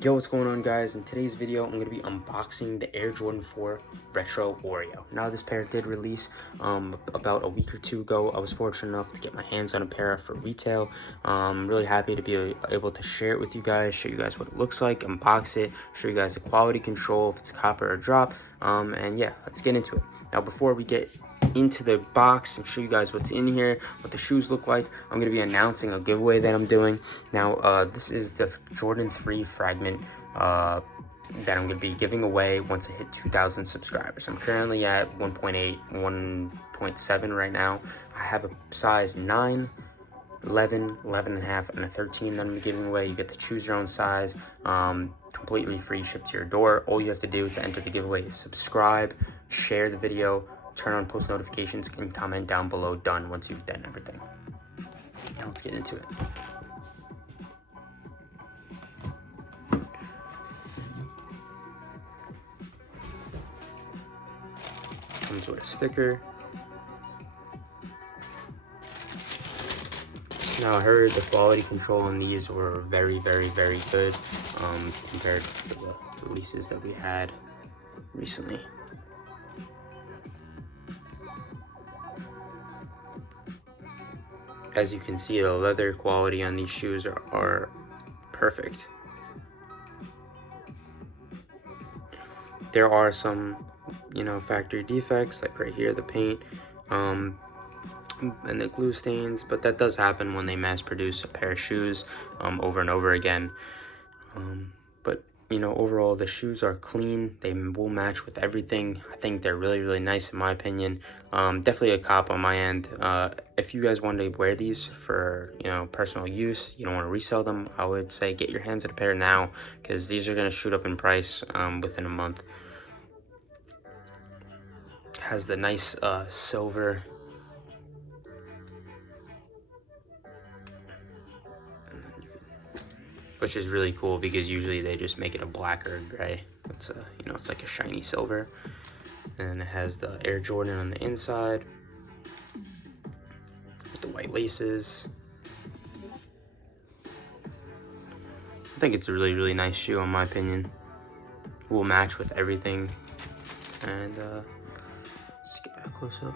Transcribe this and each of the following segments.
Yo, what's going on, guys? In today's video, I'm going to be unboxing the Air Jordan 4 Retro Oreo. Now, this pair did release about a week or two ago. I was fortunate enough to get my hands on a pair for retail. Really happy to be able to share it with you guys, show you guys what it looks like, unbox it, show you guys the quality control, if it's a copper or drop, and yeah, let's get into it. Now, before we get into the box and show you guys what's in here, what the shoes look like, I'm going to be announcing a giveaway that I'm doing. Now, this is the Jordan 3 Fragment that I'm going to be giving away once I hit 2,000 subscribers. I'm currently at 1.8, 1.7 right now. I have a size 9, 11, 11 and a half, and a 13 that I'm going to be giving away. You get to choose your own size, completely free, shipped to your door. All you have to do to enter the giveaway is subscribe, share the video, turn on post notifications, and comment down below done once you've done everything. Now let's get into it. Comes with a sticker. Now, I heard the quality control on these were very, very, very good compared to the releases that we had recently. As you can see, the leather quality on these shoes are perfect. There are some, factory defects, like right here, the paint, and the glue stains, but that does happen when they mass produce a pair of shoes over and over again. But overall, the shoes are clean. They will match with everything. I think they're really, really nice in my opinion. Definitely a cop on my end. If you guys want to wear these for personal use, you don't want to resell them, I would say get your hands on a pair now, because these are going to shoot up in price within a month. Has the nice silver which is really cool, because usually they just make it a black or a gray. It's it's like a shiny silver. And it has the Air Jordan on the inside with the white laces. I think it's a really, really nice shoe in my opinion. Will match with everything. And let's get that close up.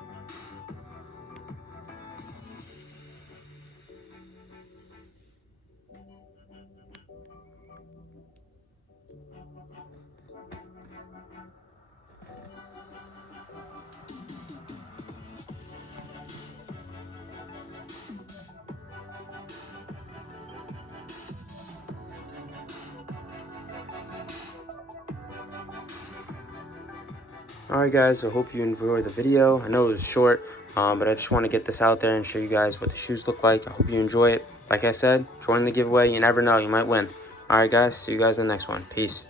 Alright guys, I hope you enjoyed the video. I know it was short, but I just want to get this out there and show you guys what the shoes look like. I hope you enjoy it. Like I said, join the giveaway. You never know, you might win. Alright guys, see you guys in the next one. Peace.